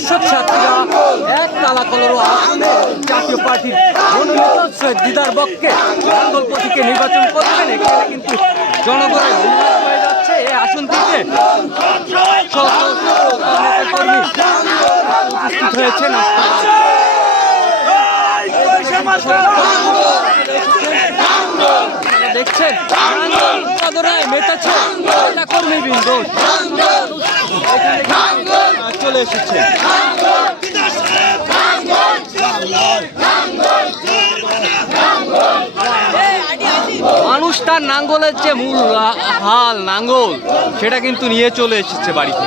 দর্শক ছাত্রীরা এক কালা কলর আসনে জাতীয় পার্টির দিদার বককে মঙ্গল প্রতীকে নির্বাচন করবেন এখানে কিন্তু জনগণের উল্লাস হয়ে যাচ্ছে এই আসন থেকে কর্মী উপস্থিত হয়েছেন দেখছেন উৎপাদনায় মেতেছে নেতা কর্মী বৃন্দ চলে এসেছে। মানুষ তার নাঙ্গলের যে মূল হাল নাঙ্গল, সেটা কিন্তু নিয়ে চলে এসেছে বাড়িতে।